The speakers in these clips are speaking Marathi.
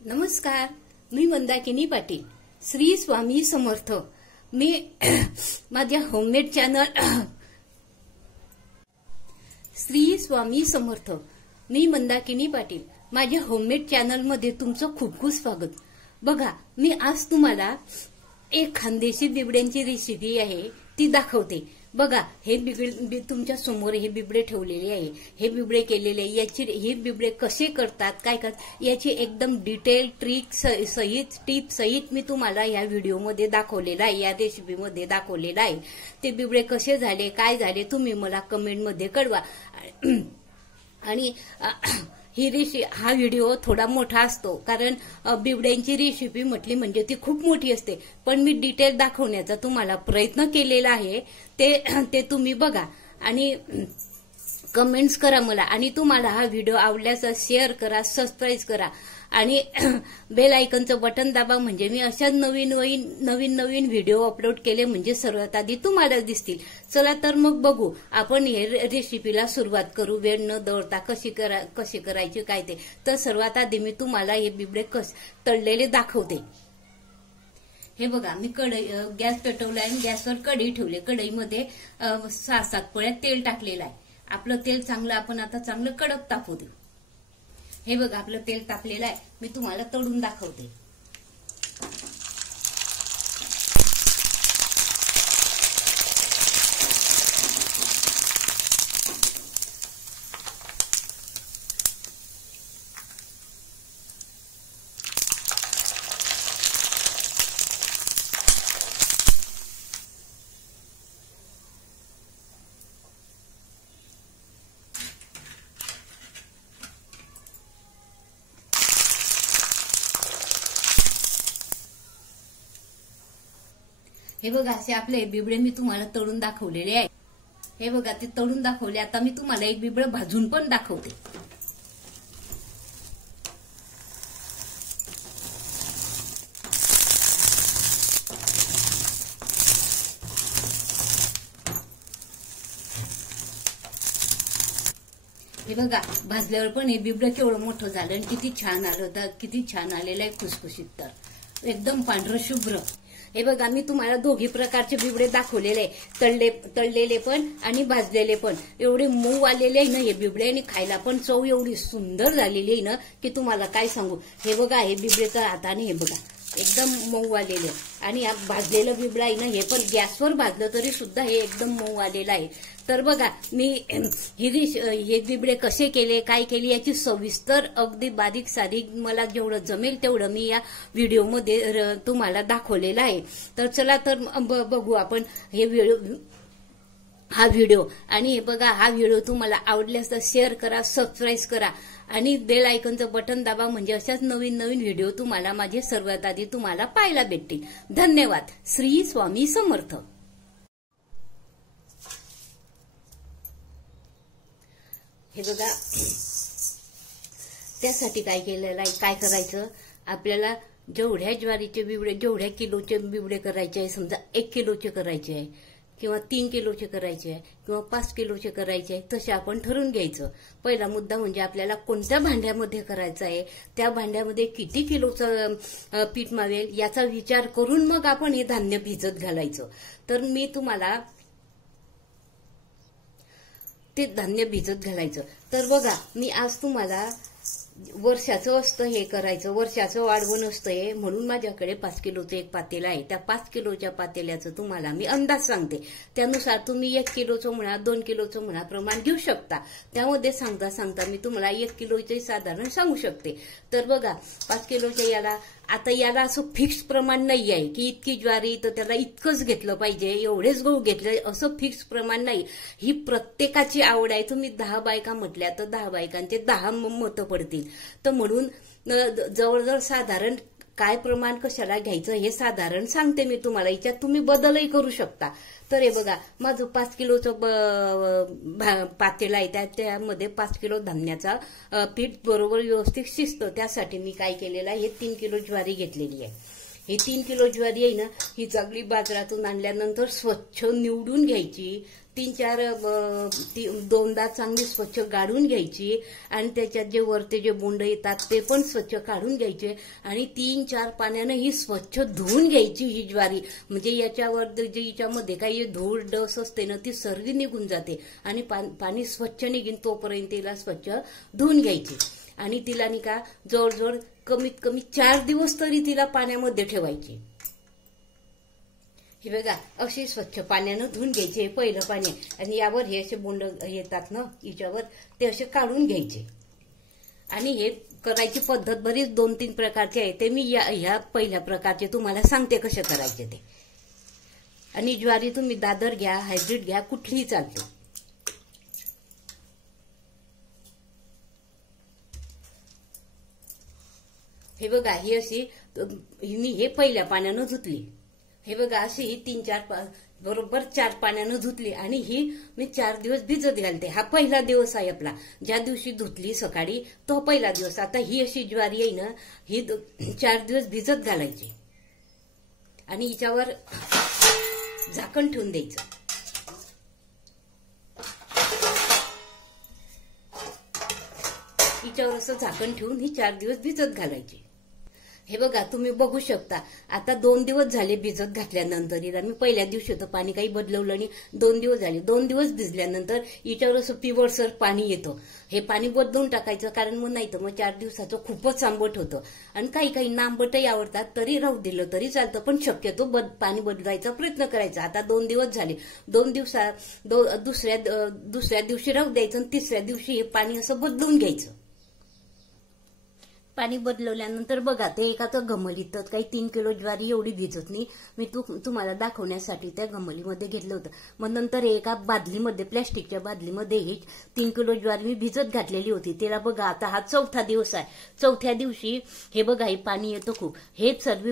नमस्कार, मी मंदाकिनी पाटील. श्री स्वामी समर्थ. मी माझ्या होममेड चॅनल श्री स्वामी समर्थ. मी मंदाकिनी पाटील. माझ्या होममेड चॅनल मध्ये तुमचं खूप खूप स्वागत. बघा, मी आज तुम्हाला एक खानदेशी बिबड्यांची रेसिपी आहे ती दाखवते. बघा, हे तुमच्या समोर हे बिबडे ठेवलेले आहे. हे बिबडे केलेले याची हे बिबडे कसे करतात, काय करतात याची एकदम डिटेल ट्रिक सहित टिप सहित मी तुम्हाला या व्हिडिओमध्ये दाखवलेला आहे, या रेसिपीमध्ये दाखवलेला आहे. ते बिबडे कसे झाले, काय झाले, तुम्ही मला कमेंटमध्ये कळवा. आणि हा व्हिडिओ थोडा मोठा असतो, कारण बिबड्यांची रेसिपी म्हटली म्हणजे ती खूप मोठी असते. पण मी डिटेल दाखवण्याचा तुम्हाला प्रयत्न केलेला आहे. ते तुम्ही बघा आणि कमेंट्स करा मला. आणि तुम्हाला हा व्हिडिओ आवडल्यास शेअर करा, सबस्क्राईब करा आणि बेल आयकॉनचं बटन दाबा. म्हणजे मी अशाच नवीन व्हिडिओ अपलोड केले म्हणजे सर्वात आधी तुम्हाला दिसतील. चला तर मग बघू, आपण हे रेसिपीला सुरुवात करू. वेळ न दवडता कशी करायची काय ते. तर सर्वात आधी मी तुम्हाला हे बिबडे तळलेले दाखवते. हे बघा, मी गॅस पेटवला आणि गॅसवर कढई ठेवली. कढईमध्ये 6-7 पळ्या तेल टाकलेलं आहे. आपलं तेल चांगलं आपण आता चांगलं कडक तापू देऊ. हे बघा, आपलं तेल तापलेलं आहे. मी तुम्हाला तळून दाखवते. हे बघा, असे आपले बिबडे मी तुम्हाला तळून दाखवलेले आहे. हे बघा, ते तळून दाखवले. आता मी तुम्हाला एक बिबडं भाजून पण दाखवते. हे बघा, भाजल्यावर पण हे बिबडं केवढं मोठं झालं आणि किती छान आलं होतं. किती छान आलेलं आहे, खुसखुशीत, तर एकदम पांढरं शुभ्र. हे बघा, मी तुम्हाला दोघी प्रकारचे बिबडे दाखवलेले आहे. तळलेले पण आणि भाजलेले पण. एवढे मऊ आलेले आहे ना हे बिबडे, आणि खायला पण चव एवढी सुंदर झालेली आहे ना की तुम्हाला काय सांगू. हे बघा, हे बिबडेचं हाताने हे बघा एकदम मऊ आलेले. आणि हा भाजलेलं बिबडा आहे ना, हे पण गॅसवर भाजलं तरी सुद्धा हे एकदम मऊ आलेलं आहे. तर बघा, मी हे बिबडे कसे केले, काय केले याची सविस्तर अगदी बारीक सारीक मला जेवढं जमेल तेवढं मी या व्हिडिओमध्ये तुम्हाला दाखवलेलं आहे. तर चला तर बघू आपण हा व्हिडिओ. आणि बघा, हा व्हिडिओ तुम्हाला आवडल्यास तर शेअर करा, सबस्क्राईब करा आणि बेल आयकॉनचं बटन दाबा. म्हणजे अशाच नवीन व्हिडिओ तुम्हाला माझे सर्वात आधी तुम्हाला पाहायला भेटतील. धन्यवाद. श्री स्वामी समर्थ. हे बघा, त्यासाठी काय केलेलं आहे, काय करायचं, आपल्याला जेवढ्या ज्वारीचे बिबडे, जेवढ्या किलोचे बिबडे करायचे आहे, समजा 1 किलोचे करायचे आहे किंवा 3 किलोचे करायचे आहे किंवा 5 किलोचे करायचे आहे, तसे आपण ठरवून घ्यायचं. पहिला मुद्दा म्हणजे आपल्याला कोणत्या भांड्यामध्ये करायचं आहे, त्या भांड्यामध्ये किती किलोचं पीठ मावेल याचा विचार करून मग आपण हे धान्य भिजत घालायचं. तर मी तुम्हाला ते धान्य भिजत घालायचं. तर बघा, मी आज तुम्हाला वर्षाचं असतं हे करायचं, वर्षाचं वाढवून असतं हे, म्हणून माझ्याकडे 5 किलोचं एक पातेलं आहे. त्या 5 किलोच्या पातेल्याचं तुम्हाला मी अंदाज सांगते. त्यानुसार तुम्ही 1 किलोचं म्हणा, 2 किलोचं म्हणा प्रमाण घेऊ शकता. त्यामध्ये सांगता मी तुम्हाला 1 किलोचे साधारण सांगू शकते. तर बघा, 5 किलोच्या याला असं फिक्स प्रमाण नाही आहे की इतकी ज्वारी तर त्याला इतकंच घेतलं पाहिजे, एवढेच गहू घेतले, असं फिक्स प्रमाण नाही. ही प्रत्येकाची आवड आहे. तुम्ही 10 बायका म्हटल्या तर 10 बायकांचे 10 मतं पडतील. तर म्हणून जवळजवळ साधारण काय प्रमाण कशाला घ्यायचं हे साधारण सांगते मी तुम्हाला. याच्यात तुम्ही बदलही करू शकता. तर हे बघा, माझं 5 किलोचं पातेलं आहे. त्यामध्ये 5 किलो धान्याचा पीठ बरोबर व्यवस्थित शिजतं. त्यासाठी मी काय केलेलं आहे, हे 3 किलो ज्वारी घेतलेली आहे. हे 3 किलो ज्वारी आहे ना, ही चांगली बाजारातून आणल्यानंतर स्वच्छ निवडून घ्यायची, 2दा चांगली स्वच्छ गाळून घ्यायची आणि त्याच्यात जे वरते जे बोंड येतात ते पण स्वच्छ काढून घ्यायचे आणि 3-4 पाण्यानं ही स्वच्छ धुवून घ्यायची ही ज्वारी. म्हणजे याच्यावर जे हिच्यामध्ये काही धूळ डस असते ना ती सर्व निघून जाते आणि पाणी स्वच्छ निघेन तोपर्यंत तिला स्वच्छ धुवून घ्यायची. आणि तिला नाही का जवळजवळ कमीत कमी 4 दिवस तरी तिला पाण्यामध्ये ठेवायची. हे बघा अशी स्वच्छ पाण्यानं धुवून घ्यायचे. हे पहिलं पाणी आणि यावर हे असे बोंड येतात ना हिच्यावर ते असे काढून घ्यायचे. आणि हे करायची पद्धत बरीच 2-3 प्रकारची आहे. ते मी ह्या पहिल्या प्रकारचे तुम्हाला सांगते कसे करायचे ते. आणि ज्वारी तुम्ही दादर घ्या, हायब्रिड घ्या, कुठलीही चालते. हे बघा ही अशी मी हे पहिल्या पाण्यानं धुतली. हे बघा अशी ही 3-4 बरोबर 4 पाण्यानं धुतली आणि ही मी 4 दिवस भिजत घालते. हा पहिला दिवस आहे आपला. ज्या दिवशी धुतली सकाळी तो पहिला दिवस. आता ही अशी ज्वारी आहे ना ही 4 दिवस भिजत घालायची आणि हिच्यावर झाकण ठेवून द्यायचं. हिच्यावर असं झाकण ठेवून ही 4 दिवस भिजत घालायची. हे बघा तुम्ही बघू शकता आता 2 दिवस झाले भिजत घातल्यानंतर. मी पहिल्या दिवशी तर पाणी काही बदलवलं नाही. 2 दिवस झाले. 2 दिवस भिजल्यानंतर हिच्यावर असं पिवळसर पाणी येतं. हे पाणी बदलून टाकायचं कारण मग नाही तर मग 4 दिवसाचं खूपच आंबट होतं. आणि काही आंबटही आवडतात तरी राहू दिलं तरी चालतं पण शक्यतो पाणी बदलायचा प्रयत्न करायचा. आता 2 दिवस झाले. 2 दिवसात दुसऱ्या दिवशी राहू द्यायचं आणि तिसऱ्या दिवशी हे पाणी असं बदलून घ्यायचं. पाणी बदलवल्यानंतर बघा ते एका गमलीत काही 3 किलो ज्वारी एवढी भिजत नाही. मी तुम्हाला दाखवण्यासाठी त्या गमलीमध्ये घेतलं होतं. मग नंतर एका बादलीमध्ये प्लॅस्टिकच्या बादलीमध्ये ही 3 किलो ज्वारी मी भिजत घातलेली होती. त्याला बघा आता हा 4था दिवस आहे. 4थ्या दिवशी हे बघा हे पाणी येतं खूप. हे सर्व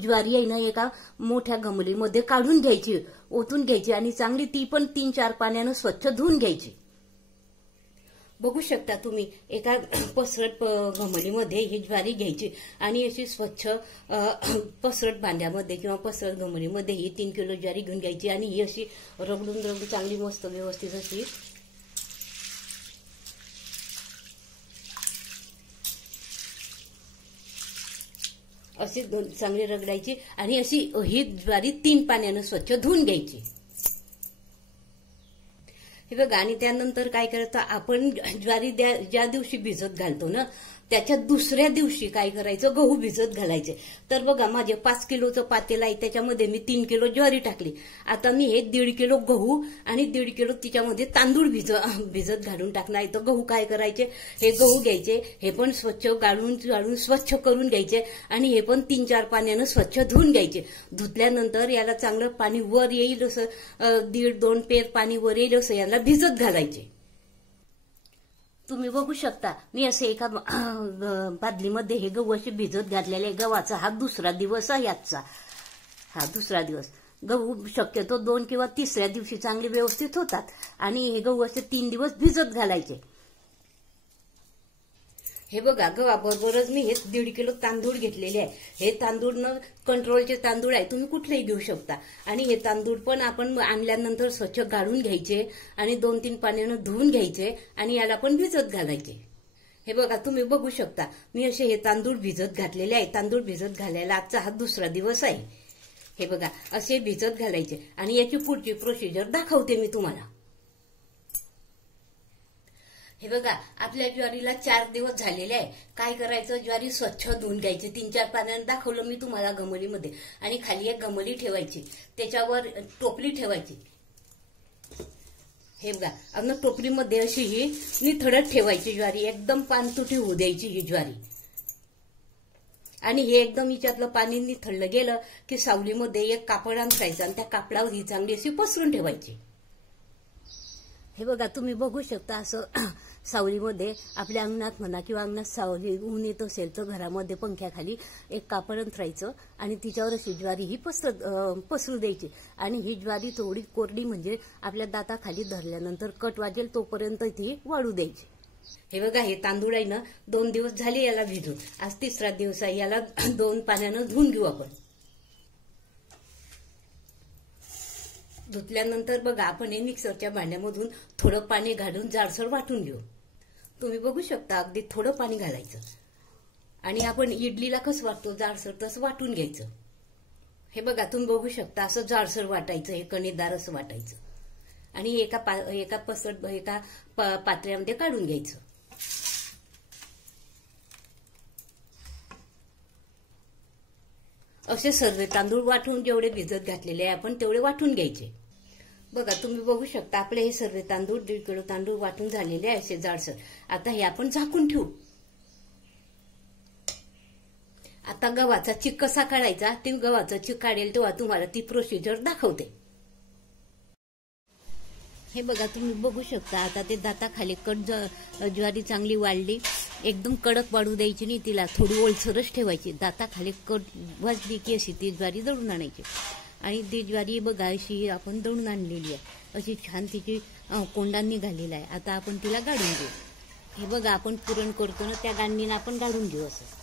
ज्वारी आहे ना एका मोठ्या गमलीमध्ये काढून घ्यायची, ओतून घ्यायची आणि चांगली ती पण 3-4 पाण्यानं स्वच्छ धुवून घ्यायची. बघू शकता तुम्ही एका पसरट गमलीमध्ये ही ज्वारी घ्यायची आणि अशी स्वच्छ पसरट भांड्यामध्ये किंवा पसरट गमलीमध्ये ही 3 किलो ज्वारी घेऊन घ्यायची आणि ही अशी रगडून चांगली मस्त व्यवस्थित अशी चांगली रगडायची आणि अशी ही ज्वारी 3 पाण्यानं स्वच्छ धुवून घ्यायची. हे बघा आणि त्यानंतर काय करायचं आपण ज्वारी ज्या दिवशी भिजत घालतो ना त्याच्या दुसऱ्या दिवशी काय करायचं गहू भिजत घालायचे. तर बघा माझे 5 किलोचं पातेलं आहे त्याच्यामध्ये मी 3 किलो ज्वारी टाकली. आता मी हे 1.5 किलो गहू आणि 1.5 किलो तिच्यामध्ये तांदूळ भिजत घालून टाकणार आहे. तर गहू काय करायचे हे गहू घ्यायचे हे पण स्वच्छ गाळून स्वच्छ करून घ्यायचे आणि हे पण 3-4 पाण्यानं स्वच्छ धुवून घ्यायचे. धुतल्यानंतर याला चांगलं पाणी वर येईल असं 1.5-2 पेर पाणी वर येईल असं याला भिजत घालायचे. तुम्ही बघू शकता मी असे एका बादलीमध्ये हे गहू असे भिजत घातलेले. गव्हाचा हा 2रा दिवस आहे आजचा. हा 2रा दिवस. गहू शक्यतो 2 किंवा 3ऱ्या दिवशी चांगले व्यवस्थित होतात आणि हे गहू असे 3 दिवस भिजत घालायचे. हे बघा गव्हाबरोबरच मी हे 1.5 किलो तांदूळ घेतलेले आहे. हे तांदूळ कंट्रोलचे तांदूळ आहे. तुम्ही कुठलेही घेऊ शकता. आणि हे तांदूळ पण आपण आणल्यानंतर स्वच्छ गाळून घ्यायचे आणि 2-3 पाण्यानं धुवून घ्यायचे आणि याला पण भिजत घालायचे. हे बघा तुम्ही बघू शकता मी असे हे तांदूळ भिजत घातलेले आहे. तांदूळ भिजत घालायला आजचा हा 2रा दिवस आहे. हे बघा असे भिजत घालायचे आणि याची पुढची प्रोसिजर दाखवते मी तुम्हाला. हे बघा आपल्या ज्वारीला 4 दिवस झालेले आहे. काय करायचं ज्वारी स्वच्छ धुवून घ्यायची. 3-4 पाण्यानं दाखवलं मी तुम्हाला गमलीमध्ये. आणि खाली एक गमली ठेवायची त्याच्यावर टोपली ठेवायची. हे बघा अन्न टोपलीमध्ये अशी ही निथळत ठेवायची ज्वारी. एकदम पानतुटी होऊ द्यायची ही ज्वारी. आणि हे एकदम हिच्यातलं पाणी निथळलं गेलं की सावलीमध्ये एक कापड अंथरायचं आणि त्या कापडावर ही चांगली अशी पसरून ठेवायची. हे बघा तुम्ही बघू शकता असं सावलीमध्ये आपल्या अंगणात म्हणा किंवा अंगणात सावली ऊन येत असेल तर घरामध्ये पंख्याखाली एक कापड अंथरायचं आणि तिच्यावर अशी ज्वारी ही पसरू द्यायची. आणि ही ज्वारी थोडी कोरडी म्हणजे आपल्या दाताखाली धरल्यानंतर कट वाजेल तोपर्यंत ती वाळू द्यायची. हे बघा, हे तांदूळ आहे ना 2 दिवस झाले याला भिजून, आज 3रा दिवस आहे. याला 2 पाण्यानं धुवून घेऊ आपण. धुतल्यानंतर बघा आपण हे मिक्सरच्या भांड्यामधून थोडं पाणी घालून जाडसर वाटून घेऊ. तुम्ही बघू शकता, अगदी थोडं पाणी घालायचं आणि आपण इडलीला कसं वाटतो जाडसर तसं वाटून घ्यायचं. हे बघा तुम्ही बघू शकता, असं जाडसर वाटायचं, हे कणीदार असं वाटायचं आणि एका पात्र्यामध्ये काढून घ्यायचं. असे सर्व तांदूळ वाटून जेवढे भिजत घातलेले आहे आपण तेवढे वाटून घ्यायचे. बघा तुम्ही बघू शकता, आपले हे सर्व तांदूळ 1.5 किलो तांदूळ वाटून झालेले आहे असे जाडसर. आता हे आपण झाकून ठेवू. आता गव्हाचा चिक कसा काढायचा, ते गव्हाचा चिक काढेल तेव्हा तुम्हाला ती प्रोसिजर दाखवते. हे बघा तुम्ही बघू शकता, आता ते दाताखाली ज्वारी चांगली वाढली, एकदम कडक वाढू द्यायची नाही, तिला थोडी ओलसरच ठेवायची. दाताखाली वाजली की अशी ती ज्वारी दळून आणायची आणि ती ज्वारी बघा अशी आपण दळून आणलेली आहे, अशी छान तिची कोंडा निघालेला आहे. आता आपण तिला गाळून घेऊ. हे बघा आपण पुरण करतो ना त्या गांडीनं आपण गाळून घेऊ. असं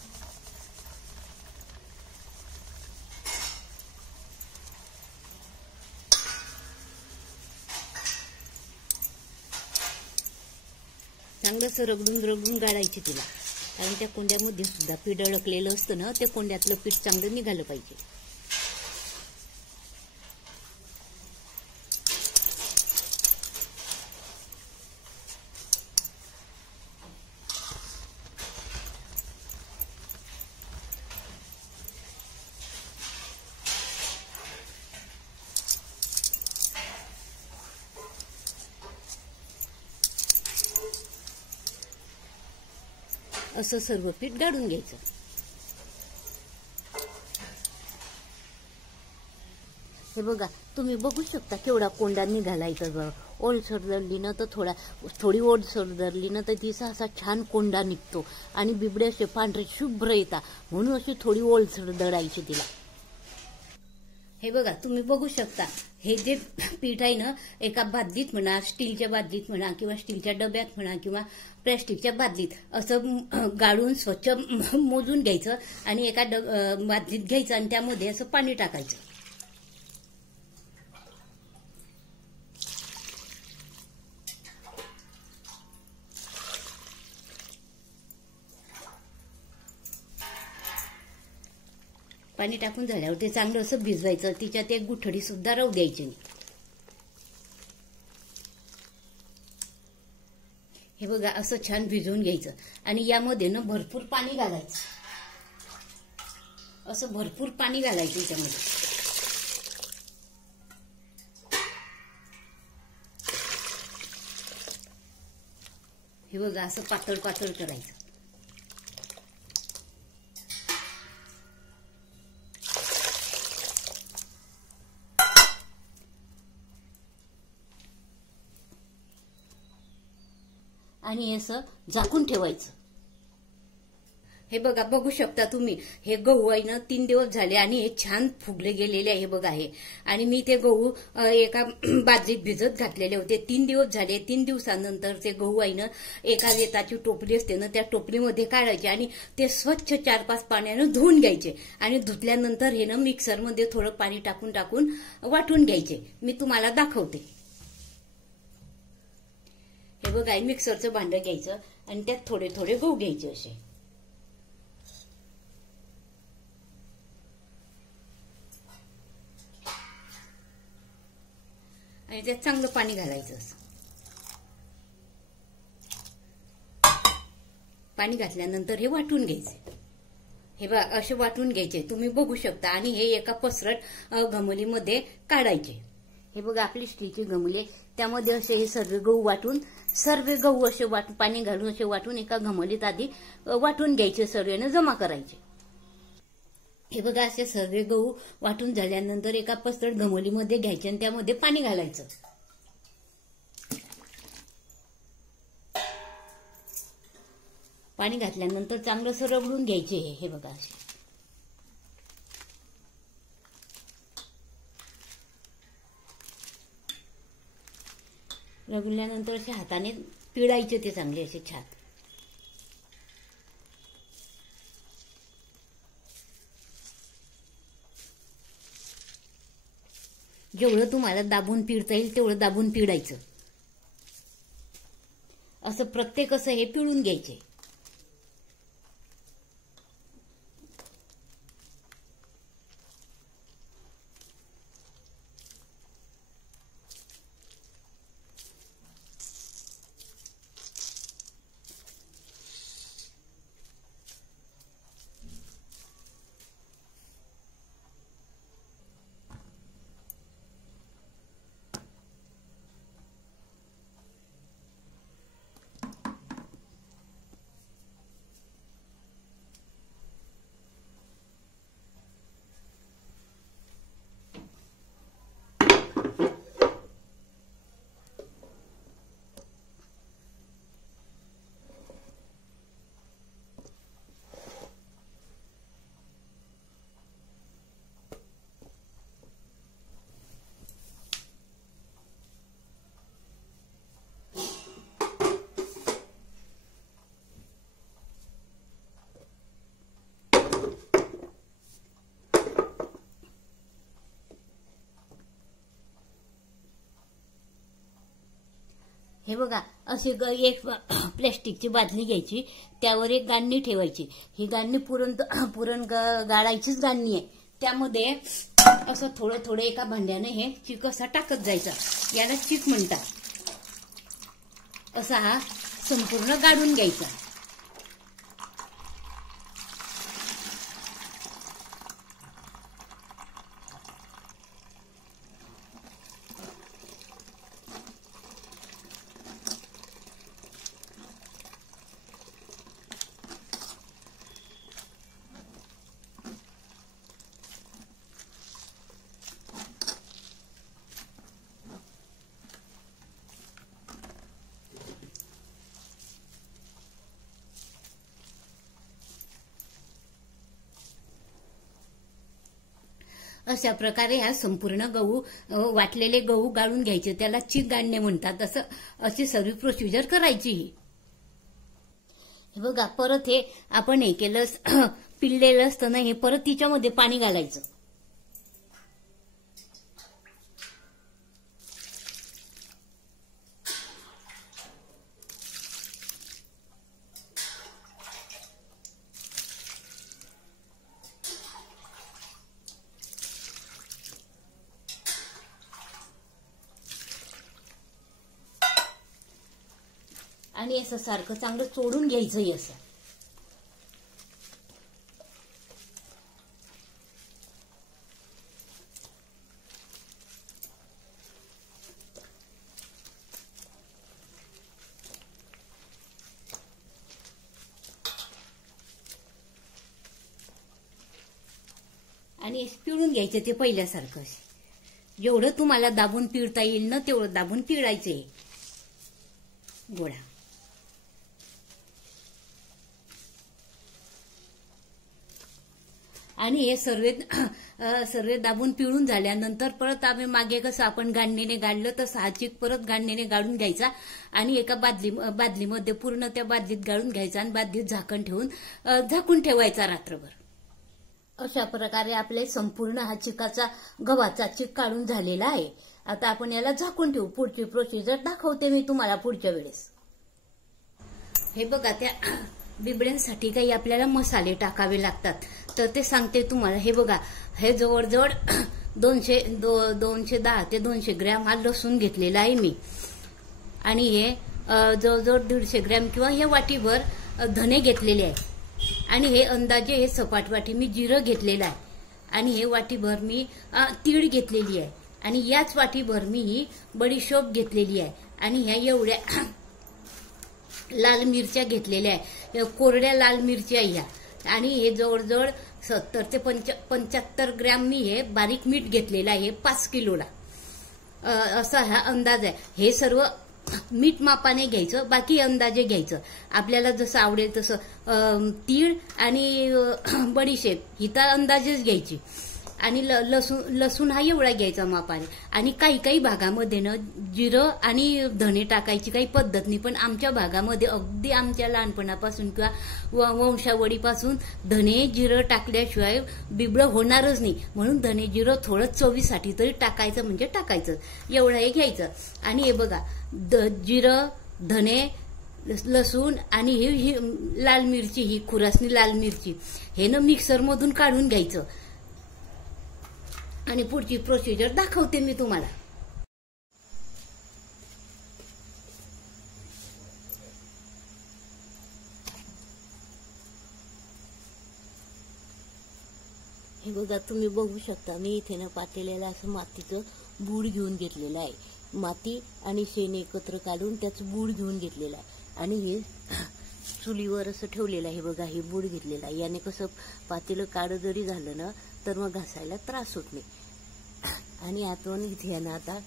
चांगलं रगडून गाळायची तिला, कारण त्या कोंड्यामध्ये सुद्धा पीठ अडकलेलं असतं ना, त्या कोंड्यातलं पीठ चांगलं निघालं पाहिजे. असं सर्व पीठ गाळून घ्यायचं. हे बघा तुम्ही बघू शकता केवढा कोंडा निघालायचा. ओलसर दळली ना तर थोडी ओलसर दळली ना तर तिचा असा छान कोंडा निघतो आणि बिबडे असे पांढरे शुभ्र येतात, म्हणून अशी थोडी ओलसर दळायची तिला. हे बघा तुम्ही बघू शकता, हे जे पीठ आहे ना एका बादलीत म्हणा, स्टीलच्या बादलीत म्हणा किंवा स्टीलच्या डब्यात म्हणा किंवा प्लॅस्टिकच्या बादलीत असं गाळून स्वच्छ मोजून घ्यायचं आणि एका बादलीत घ्यायचं आणि त्यामध्ये असं पाणी टाकायचं. पाणी टाकून झाल्यावर ते चांगलं असं भिजवायचं, तिच्यात एक गुठळी सुद्धा राहू द्यायची नाही. हे बघा असं छान भिजवून घ्यायचं आणि यामध्ये ना भरपूर पाणी घालायचं, असं भरपूर पाणी घालायचं याच्यामध्ये. हे बघा असं पातळ पातळ करायचं. आणि असं झाकून ठेवायचं. हे बघा बघू शकता तुम्ही, हे गहू आहे ना 3 दिवस झाले आणि हे छान फुगले गेलेले आहे. हे बघा हे, आणि मी ते गहू एका बादलीत भिजत घातलेले होते. 3 दिवस झाले. 3 दिवसानंतर ते गहू आहे ना एका रेताची टोपली असते ना त्या टोपलीमध्ये काढायचे आणि ते स्वच्छ 4-5 पाण्यानं धुवून घ्यायचे आणि धुतल्यानंतर हे ना मिक्सरमध्ये थोडं पाणी टाकून वाटून घ्यायचे. मी तुम्हाला दाखवते. हे बघा मिक्सरचं भांडं घ्यायचं आणि त्यात थोडे थोडे गहू घ्यायचे असे. आणि त्यात चांगलं पाणी घालायचं. पाणी घातल्यानंतर हे वाटून घ्यायचे. हे बघा असे वाटून घ्यायचे तुम्ही बघू शकता आणि हे एका पसरट घमलीमध्ये काढायचे. हे बघा आपली स्टीलची घमली, त्यामध्ये असे हे सर्व गहू असे पाणी घालून असे वाटून एका घमलीत आधी वाटून घ्यायचे, सर्वेनं जमा करायचे. हे बघा असे सर्व गहू वाटून झाल्यानंतर एका पसरट घमलीमध्ये घ्यायचे आणि त्यामध्ये पाणी घालायचं. पाणी घातल्यानंतर चांगलं असं रगडून घ्यायचे. हे बघा असे रगडल्यानंतर असे हाताने पिळायचे ते चांगले असे छान. जेवढं तुम्हाला दाबून पिळता येईल तेवढं दाबून पिळायचं. असं प्रत्येक असं हे पिळून घ्यायचे. हे बघा, अशी एक प्लॅस्टिकची बादली घ्यायची, त्यावर एक गाळणी ठेवायची. ही गाळणी पुरण गाळायचीच गाळणी आहे. त्यामध्ये असं थोडं थोडं एका भांड्याने हे चिक असा टाकत जायचा. याला चिक म्हणतात. असा हा संपूर्ण गाळून घ्यायचा. अशा प्रकारे हा संपूर्ण गहू वाटलेले गहू गाळून घ्यायचे. त्याला चिक गाळणे म्हणतात. अशी सर्व प्रोसिजर करायची. हे बघा, परत हे आपण हे केलं पिळलेलं असतं ना, हे परत तिच्यामध्ये पाणी घालायचं. आणि असं सारखं चांगलं चोडून घ्यायचं असं. आणि पिळून घ्यायचं ते पहिल्यासारखं. जेवढं तुम्हाला दाबून पिळता येईल ना तेवढं दाबून पिळायचे गोळा. आणि हे सर्व दाबून पिळून झाल्यानंतर परत आम्ही मागे कसं आपण गाळणीने गाळलं तसं हा चिक परत गाळणीने गाळून घ्यायचा. आणि एका बादलीमध्ये पूर्ण त्या बादलीत गाळून घ्यायचा आणि बादलीत झाकण ठेवून झाकून ठेवायचा रात्रभर. अशा प्रकारे आपले संपूर्ण हा चिकाचा गव्हाचा चिक काढून झालेला आहे. आता आपण याला झाकून ठेवू. पुढची प्रोसिजर दाखवते मी तुम्हाला पुढच्या वेळेस. हे बघा, त्या बिबड्यांसाठी काही आपल्याला मसाले टाकावे लागतात, तर ते सांगते तुम्हाला. हे बघा, हे जवळजवळ 210 ते 200 ग्रॅम हा लसूण घेतलेला आहे मी. आणि हे जवळजवळ 150 ग्रॅम किंवा हे वाटीभर धने घेतलेले आहे. आणि हे अंदाजे हे सपाट वाटी मी जिरं घेतलेलं आहे. आणि हे वाटीभर मी तीळ घेतलेली आहे. आणि याच वाटीभर मी ही बडीशोप घेतलेली आहे. आणि ह्या एवढ्या लाल मिरच्या घेतलेल्या आहे, कोरड्या लाल मिरच्या ह्या. आणि हे जवळजवळ 70 ते 75 ग्रॅम मी हे बारीक मीठ घेतलेलं आहे 5 किलोला. असा हा अंदाज आहे. हे सर्व मीठ मापाने घ्यायचं, बाकी अंदाजे घ्यायचं. आपल्याला जसं आवडेल तसं तीळ आणि बडीशेप ही तर अंदाजेच घ्यायची. आणि लसूण हा एवढा घ्यायचा मापाने. आणि काही काही भागामध्ये ना जिरं आणि धने टाकायची काही पद्धत नाही, पण आमच्या भागामध्ये अगदी आमच्या लहानपणापासून किंवा वंशावळीपासून धने जिरं टाकल्याशिवाय बिबळं होणारच नाही. म्हणून धने जिरं थोडं चवीसाठी तरी टाकायचं म्हणजे टाकायचं, एवढं हे घ्यायचं. आणि हे बघा जिरं, धने, लसूण आणि ही लाल मिरची, ही खुरासनी लाल मिरची, हे ना मिक्सरमधून काढून घ्यायचं. आणि पुढची प्रोसिजर दाखवते मी तुम्हाला. हे बघा तुम्ही बघू शकता, मी इथे ना पातेल्याला असं मातीचं बूड घेऊन घेतलेलं आहे. माती आणि शेण एकत्र काढून त्याचं बूड घेऊन घेतलेलं आहे. आणि हे चुलीवर असं ठेवलेलं आहे. बघा हे बूड घेतलेलं आहे. याने कसं पातेलं काळं जरी झालं ना तर मग घासायला त्रास होत नाही. आणि आपण इथे ना आता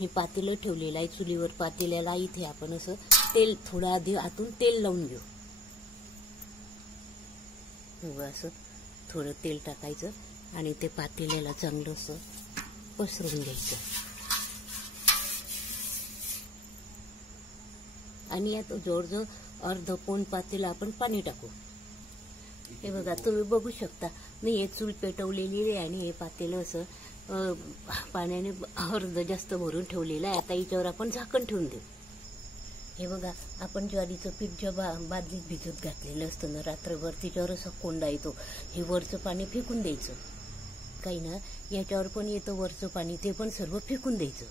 हे पातेलं ठेवलेलं आहे चुलीवर. पातेल्याला इथे आपण असं तेल थोडं आधी आतून तेल लावून घेऊ. असं थोडं तेल टाकायचं आणि ते पातेल्याला चांगलं असं पसरून घ्यायचं. आणि यात जवळजवळ अर्ध पोण पातेलं आपण पाणी टाकू. हे बघा तुम्ही बघू शकता, मी हे चूल पेटवलेली आहे आणि हे पातेलं असं पाण्याने अर्ध जास्त भरून ठेवलेलं आहे. आता याच्यावर आपण झाकण ठेवून देऊ. हे बघा आपण ज्वारीचं पीठ जेव्हा बादलीत भिजत घातलेलं असतं ना रात्रभर, तिच्यावर असं कोंडा येतो. हे वरचं पाणी फेकून द्यायचं. काही ना याच्यावर पण येतं वरचं पाणी, ते पण सर्व फेकून द्यायचं.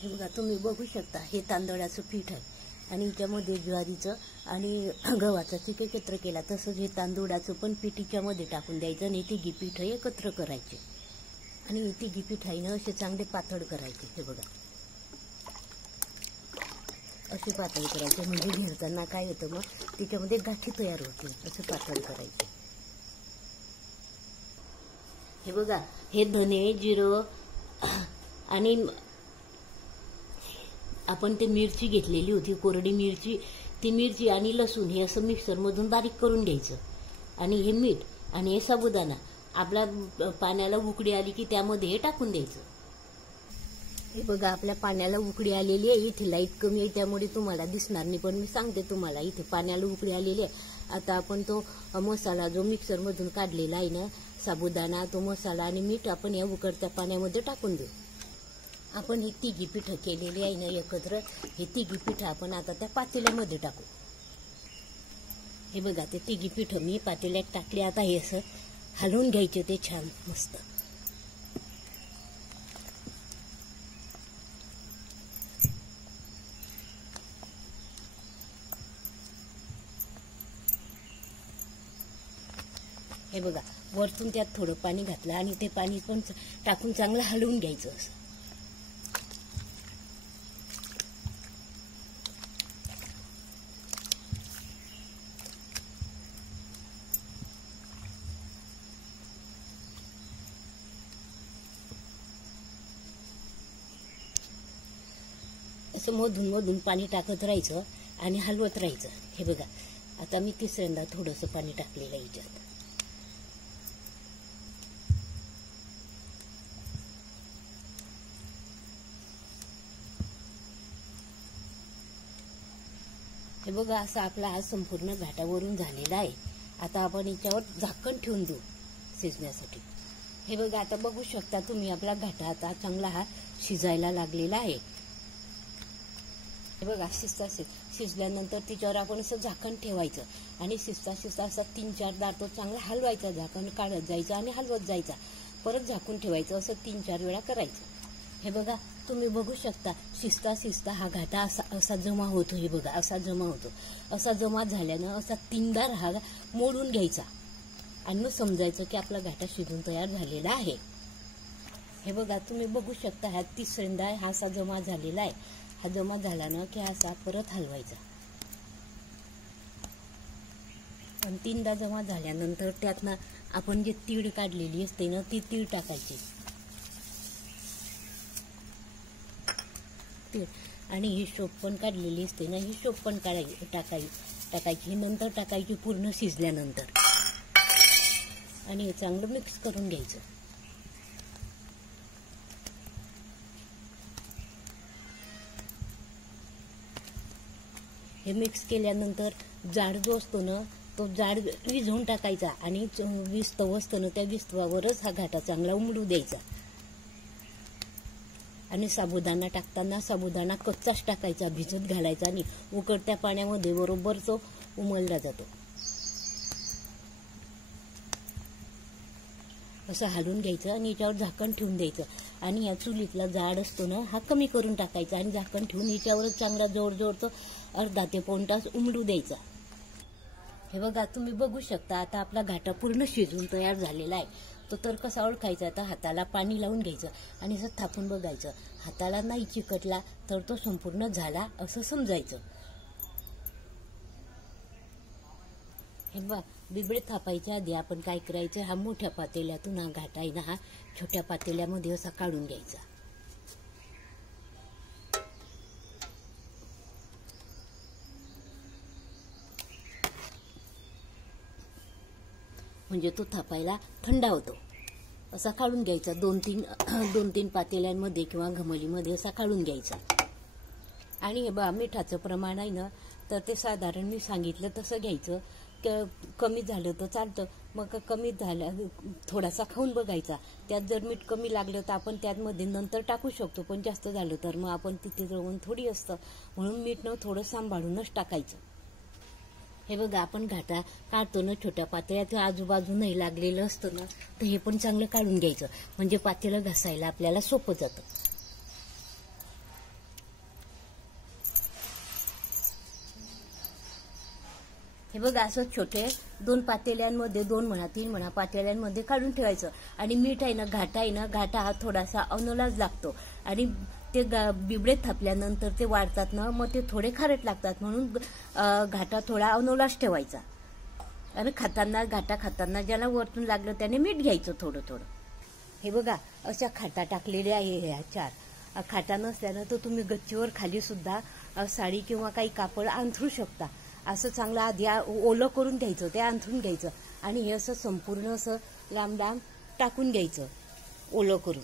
हे बघा तुम्ही बघू शकता, हे तांदळाचं पीठ आहे आणि याच्यामध्ये ज्वारीचं आणि गव्हाचं पीठ एकत्र केला. तसंच हे तांदूळाचं पण पीठ याच्यामध्ये टाकून द्यायचं आणि तिघी पीठ एकत्र करायचे. आणि तिघी पिठाईनं असे चांगले पातळ करायचे. हे बघा असे पातळ करायचे, म्हणजे घेरताना काय येतं मग त्याच्यामध्ये गाठी तयार होते. असे पातळ करायचे. हे बघा हे धने जिरं आणि आपण ते मिरची घेतलेली होती कोरडी मिरची, ती मिरची आणि लसूण हे असं मिक्सरमधून बारीक करून घ्यायचं. आणि हे मीठ आणि हे साबुदाणा आपल्या पाण्याला उकळी आली की त्यामध्ये हे टाकून द्यायचं. हे बघा आपल्या पाण्याला उकळी आलेली आहे. इथे लाईट कमी आहे त्यामुळे तुम्हाला दिसणार नाही, पण मी सांगते तुम्हाला इथे पाण्याला उकळी आलेली आहे. आता आपण तो मसाला जो मिक्सरमधून काढलेला आहे ना, साबुदाणा, तो मसाला आणि मीठ आपण या उकळत्या पाण्यामध्ये टाकून देऊ. आपण ही तिघी पिठं केलेली आहे ना एकत्र, हे तिघी पिठं आपण आता त्या पातेल्यामध्ये टाकू. हे बघा ते तिघी पिठं मी पातेल्यात टाकले. आता हे असं हलवून घ्यायचे ते छान मस्त. हे बघा वरतून त्यात थोडं पाणी घातलं आणि ते पाणी पण टाकून चांगलं हलवून घ्यायचं असं. असं मधून मधून पाणी टाकत राहायचं आणि हलवत राहायचं. हे बघा आता मी तिसऱ्यांदा थोडंसं पाणी टाकलेलं आहे याच्यात. हे बघा असं आपला हा संपूर्ण घाटावरून झालेला आहे. आता आपण याच्यावर झाकण ठेवून देऊ शिजण्यासाठी. हे बघा आता बघू शकता तुम्ही आपला घाटा आता चांगला हा शिजायला लागलेला आहे. हे बघा शिजता शिजल्यानंतर तिच्यावर आपण असं झाकण ठेवायचं आणि शिजता शिजता असा 3-4 दार तो चांगला हलवायचा. झाकण काढत जायचं आणि हलवत जायचा, परत झाकून ठेवायचं. असं 3-4 वेळा करायचं. हे बघा तुम्ही बघू शकता शिजता शिजता हा घाटा असा जमा होतो. हे बघा असा जमा होतो. असा जमा झाल्यानं असा 3दार हा मोडून घ्यायचा आणि मग समजायचं की आपला घाटा शिजून तयार झालेला आहे. हे बघा तुम्ही बघू शकता हा तिसऱ्यांदा हा असा जमा झालेला आहे. हा जमा झाला ना की असा परत हलवायचा आणि 3दा जमा झाल्यानंतर त्यातनं आपण जे तीळ काढलेली असते ना ती तीळ टाकायची. आणि ही शोप पण काढलेली असते ना, ही शोप पण टाकायची नंतर टाकायची पूर्ण शिजल्यानंतर. आणि हे चांगलं मिक्स करून घ्यायचं. हे मिक्स केल्यानंतर जाड जो असतो ना तो जाड विझवून टाकायचा आणि विस्तव असतं ना त्या विस्तवावरच हा घाटा चांगला उमडू द्यायचा. आणि साबुदाणा टाकताना साबुदाणा कच्चाच टाकायचा, भिजत घालायचा आणि उकळत्या पाण्यामध्ये बरोबर तो उमलला जातो. असं हलवून घ्यायचं आणि याच्यावर झाकण ठेवून द्यायचं. आणि या चुलीतला जाड असतो ना हा कमी करून टाकायचा आणि झाकण ठेवून याच्यावरच चांगला जोर तो अर्धा ते पाऊण तास उमडू द्यायचा. हे बघा तुम्ही बघू शकता आता आपला घाटा पूर्ण शिजून तयार झालेला आहे. तो तर कसा ओळखायचा, तर हाताला पाणी लावून घ्यायचं आणि असं थापून बघायचं. हाताला नाही चिकटला तर तो संपूर्ण झाला असं समजायचं. हे बघा बिबडे थापायच्या आधी आपण काय करायचं, हा मोठ्या पातेल्यातून हा घाटा आहे ना हा छोट्या पातेल्यामध्ये असा काढून घ्यायचा. म्हणजे तो थापायला थंड होतो. असा काढून घ्यायचा. दोन तीन पातेल्यांमध्ये किंवा घमलीमध्ये असा काढून घ्यायचा. आणि हे बघा मिठाचं प्रमाण आहे ना तर ते साधारण मी सांगितलं तसं घ्यायचं. कमी झालं तर चालतं, मग कमी झालं थोडासा खाऊन बघायचा. त्यात जर मीठ कमी लागलं तर आपण त्यामध्ये नंतर टाकू शकतो, पण जास्त झालं तर मग आपण तिथे जवळ थोडी असतं म्हणून मीठ न थोडं सांभाळूनच टाकायचं. हे बघा आपण घाटा काढतो ना छोट्या पातेल्यात आजूबाजू नाही लागलेलं असतं ना तर हे पण चांगलं काढून घ्यायचं, म्हणजे पातेलं घासायला आपल्याला सोपं जातं. हे बघा असं छोटे 2 पातेल्यांमध्ये 2 म्हणा 3 म्हणा पातेल्यांमध्ये काढून ठेवायचं. आणि मीठ आहे ना घाटा हा थोडासा अनोलाच लागतो आणि ते बिबडे थापल्यानंतर ते वाढतात ना मग ते थोडे खारट लागतात, म्हणून घाटा थोडा अनोलाच ठेवायचा. आणि घाटा खाताना ज्याला वरतून लागलं त्याने मीठ घ्यायचं थोडं थोडं. हे बघा अशा खाटा टाकलेल्या आहे ह्या 4. खाटा नसल्यानं तर तुम्ही गच्चीवर खाली सुद्धा साडी किंवा काही कापड अंथरू शकता. असं चांगलं आधी ओलं करून घ्यायचं, ते अंथरून घ्यायचं आणि हे असं संपूर्ण असं लांब लांब टाकून घ्यायचं ओलं करून.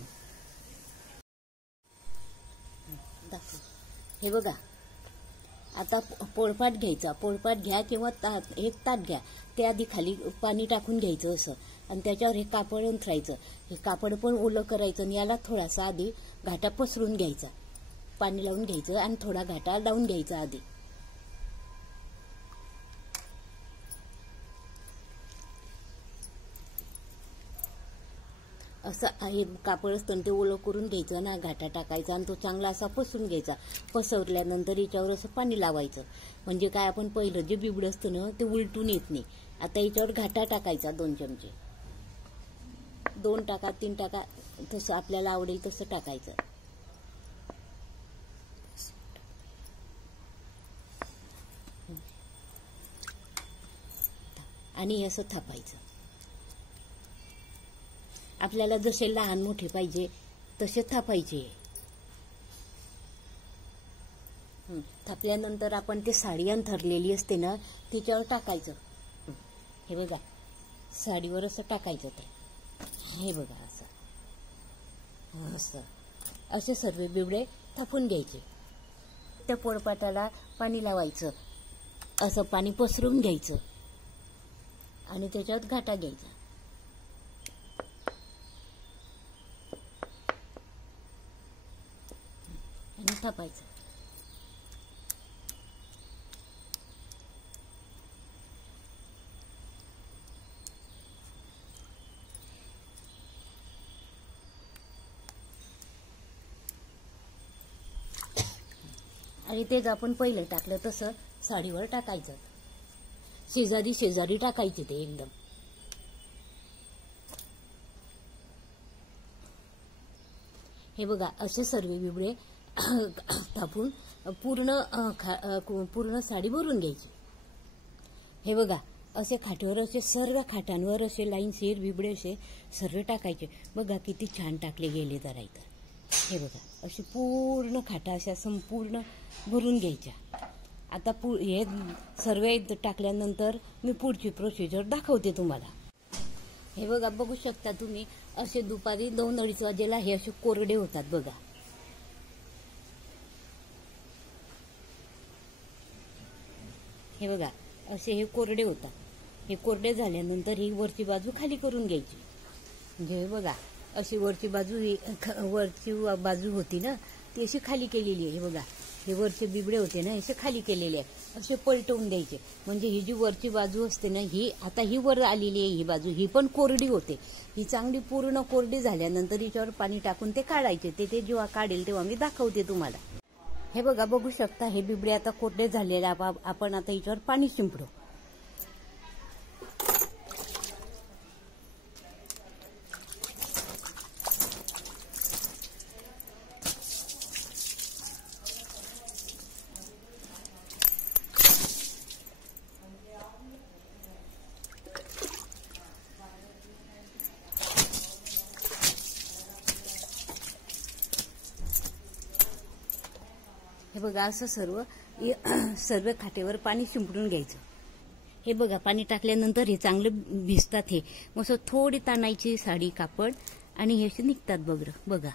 हे बघा आता पोळपाट घ्यायचा, पोळपाट घ्या किंवा एक ताट घ्या, ते आधी खाली पाणी टाकून घ्यायचं असं आणि त्याच्यावर हे कापड अंथरायचं. हे कापड पण ओलं करायचं आणि याला थोडासा आधी घाटा पसरून घ्यायचा, पाणी लावून घ्यायचं आणि थोडा घाटा लावून घ्यायचा आधी. असं हे कापड असतं ते ओलं करून घ्यायचं ना घाटा टाकायचा आणि तो चांगला असा पसरून घ्यायचा. पसरल्यानंतर याच्यावर असं पाणी लावायचं, म्हणजे काय आपण पहिलं जे बिबडं असतं ना ते उलटून येत नाही. आता याच्यावर घाटा टाकायचा 2 चमचे, 2 टाका 3 टाका तसं आपल्याला आवडेल तसं टाकायचं. आणि असं थापायचं. आपल्याला जसे लहान मोठे पाहिजे तसे थापायचे. थापल्यानंतर आपण ते साडी अंथरलेली असते ना तिच्यावर टाकायचं. हे बघा साडीवर असं टाकायचं. ते हे बघा असं असं असे सर्व बिबडे थापून घ्यायचे. त्या पोळपाटाला पाणी लावायचं, असं पाणी पसरून घ्यायचं आणि त्याच्यात घाटा घ्यायचा आणि थापायचं. आणि तेच आपण पहिलं टाकलं तसं साडीवर टाकायचं, शेजारी शेजारी टाकायचे ते एकदम. हे बघा असे सर्व बिबडे थापून पूर्ण साडी भरून घ्यायची. हे बघा असे खाट्यावर असे सर्व खाटांवर असे लाईनशीर बिबडे असे सर्व टाकायचे. बघा किती छान टाकले गेले जरा इथं. हे बघा अशी पूर्ण खाटा अशा संपूर्ण भरून घ्यायच्या. आता हे सर्व टाकल्यानंतर मी पुढची प्रोसिजर दाखवते तुम्हाला. हे बघा बघू शकता तुम्ही असे दुपारी 2-2:30 वाजेला हे असे कोरडे होतात बघा. हे बघा असे हे कोरडे होतात. हे कोरडे झाल्यानंतर ही वरची बाजू खाली करून घ्यायची. म्हणजे हे बघा अशी वरची बाजू होती ना ती अशी खाली केलेली आहे. हे बघा हे वरचे बिबडे होते ना असे खाली केलेले आहे. असे पलटवून द्यायचे. म्हणजे ही जी वरची बाजू असते ना ही आता ही वर आलेली आहे. ही बाजू ही पण कोरडी होते. ही चांगली पूर्ण कोरडी झाल्यानंतर हिच्यावर पाणी टाकून ते काढायचे. ते जेव्हा काढेल तेव्हा मी दाखवते तुम्हाला. हे बघा बघू शकता हे बिबडे आता कोरडे झालेले. आपण आता हिच्यावर पाणी शिंपडू. हे बघा असं सर्व खाटेवर पाणी शिंपडून घ्यायचं. हे बघा पाणी टाकल्यानंतर हे चांगलं भिजतात. हे मग थोडी ताणायची साडी कापड आणि हे असे निघतात बघा.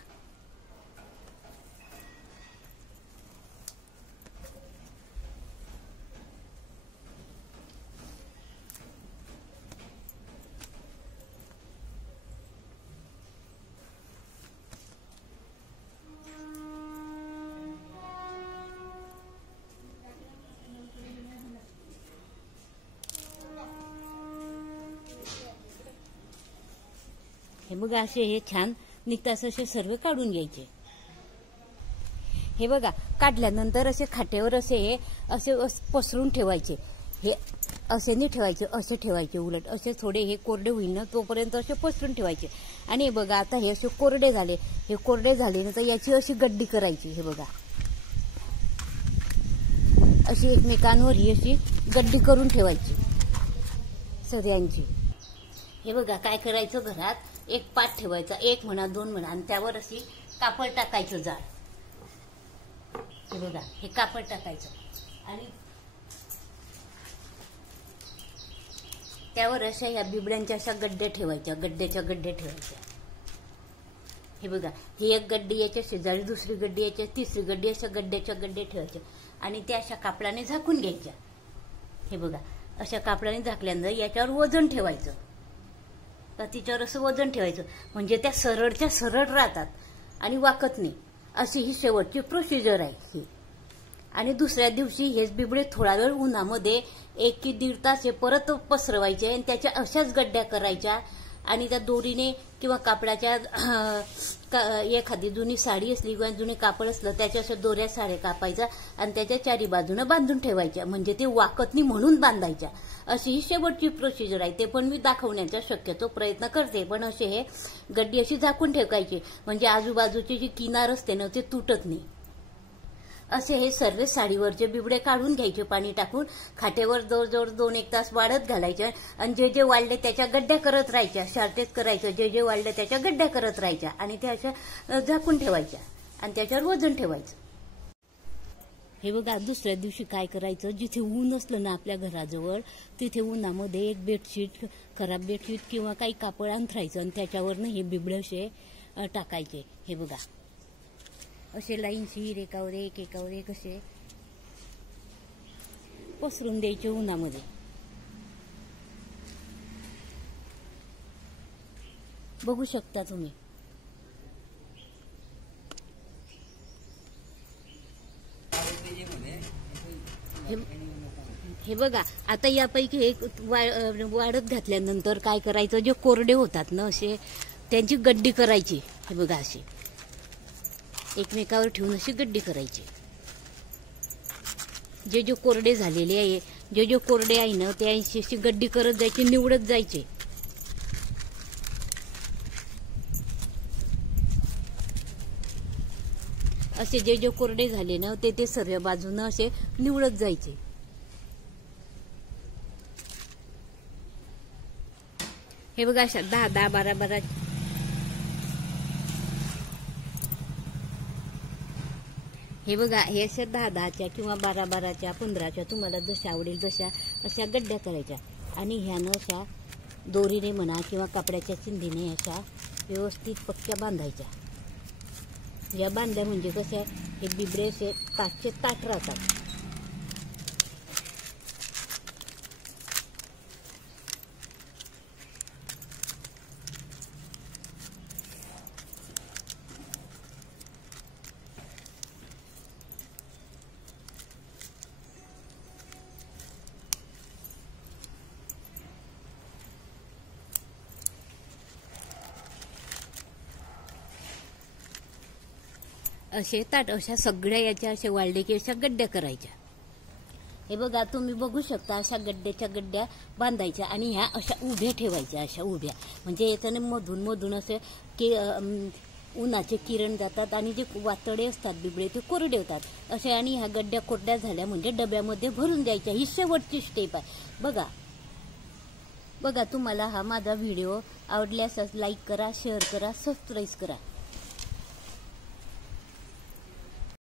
हे बघा असे हे छान निघतात. असे सर्व काढून घ्यायचे. हे बघा काढल्यानंतर असे खाट्यावर असे पसरून ठेवायचे. हे असे नाही ठेवायचे, असे ठेवायचे. उलट असे थोडे हे कोरडे होईल ना तोपर्यंत असे पसरून ठेवायचे. आणि हे बघा आता हे असे कोरडे झाले. हे कोरडे झाले ना तर याची अशी गड्डी करायची. हे बघा अशी एकमेकांवर ही अशी गड्डी करून ठेवायची सगळ्यांची. हे बघा काय करायचं घरात एक पाट ठेवायचा. 1 म्हणा 2 म्हणा आणि त्यावर अशी कापड टाकायचं जाड. हे बघा हे कापड टाकायचं आणि त्यावर अशा या बिबड्यांच्या अशा गड्डे ठेवायच्या. गड्ड्याच्या गड्डे ठेवायच्या. हे बघा ही एक गड्डी याच्या शेजारी, दुसरी गड्डी याच्या, तिसरी गड्डी अशा गड्ड्याच्या गड्डे ठेवायच्या आणि त्या अशा कापडाने झाकून घ्यायच्या. हे बघा अशा कापडाने झाकल्यानंतर याच्यावर वजन ठेवायचं. तर तिच्यावर असं वजन ठेवायचं म्हणजे त्या सरळच्या सरळ राहतात आणि वाकत नाही. अशी ही शेवटची प्रोसिजर आहे ही. आणि दुसऱ्या दिवशी हेच बिबडे थोडा वेळ उन्हामध्ये 1 की 1.5 तास हे परत पसरवायचे आणि त्याच्या अशाच गड्ड्या करायच्या आणि त्या दोरीने किंवा कापडाच्या एखादी जुनी साडी असली किंवा जुने कापड असलं त्याच्या अशा दोऱ्या साड्या कापायच्या आणि त्याच्या 4 बाजूनं बांधून ठेवायच्या. म्हणजे ते वाकत नाही म्हणून बांधायच्या. अशी ही शेवटची प्रोसिजर आहे. ते पण मी दाखवण्याचा शक्यतो प्रयत्न करते. पण असे हे गड्डी अशी झाकून ठेवायची म्हणजे आजूबाजूची जी किनार असते ना ते तुटत नाही. असे हे सर्व साडीवरचे बिबडे काढून घ्यायचे पाणी टाकून. खाटेवर जवळजवळ 2-1 तास वाढत घालायचे आणि जे वाढले त्याच्या गड्ड्या करत राहायच्या. शार्टेज करायचं. जे वाढले त्याच्या गड्ड्या करत राहायच्या आणि त्या अशा झाकून ठेवायच्या आणि त्याच्यावर वजन ठेवायचं. हे बघा दुसऱ्या दिवशी काय करायचं, जिथे ऊन असलं ना आपल्या घराजवळ तिथे उन्हामध्ये एक बेडशीट, खराब बेडशीट किंवा काही कापड अंथरायचं आणि त्याच्यावरनं हे बिबडे असे टाकायचे. हे बघा असे लाईनशीर एकावर एक असे पसरून द्यायचे उन्हामध्ये. बघू शकता तुम्ही. हे बघा आता यापैकी एक वाढत घातल्यानंतर काय करायचं, जे कोरडे होतात ना असे त्यांची गड्डी करायची. हे बघा अशी एकमेकावर ठेवून अशी गड्डी करायची. जे कोरडे झालेले आहे, जे कोरडे आहे ना ते अशी गड्डी करत जायची, निवडत जायचे. असे जे कोरडे झाले ना ते सर्व बाजूनं असे निवडत जायचे. हे बघा अशा 10-10, 12-12 हे बघा हे अशा 10-10च्या किंवा 12-12च्या 15च्या तुम्हाला जशा आवडेल तशा अशा गड्ड्या करायच्या आणि ह्यानं अशा दोरीने म्हणा किंवा कपड्याच्या चिंधीने अशा व्यवस्थित पक्क्या बांधायच्या. या बांधल्या म्हणजे कसं हे बिबडे असे ताटचे ताट राहतात. असे ताट अशा सगळ्या याच्या अशा वाळले की अशा गड्ड्या करायच्या। हे बघा तुम्ही बघू शकता, अशा गड्ड्याच्या गड्ड्या बांधायच्या आणि ह्या अशा उभ्या ठेवायच्या, अशा उभ्या, म्हणजे याच्याने मधून मधून असे की उन्हाचे किरण जातात आणि जे वातडे असतात बिबळे ते कोरडे होतात असे। आणि ह्या गड्ड्या कोरड्या झाल्या म्हणजे डब्यामध्ये भरून द्यायच्या। ही शेवटची स्टेप आहे। बघा तुम्हाला हा माझा व्हिडिओ आवडल्यास लाईक करा, शेअर करा, सबस्क्राईब करा।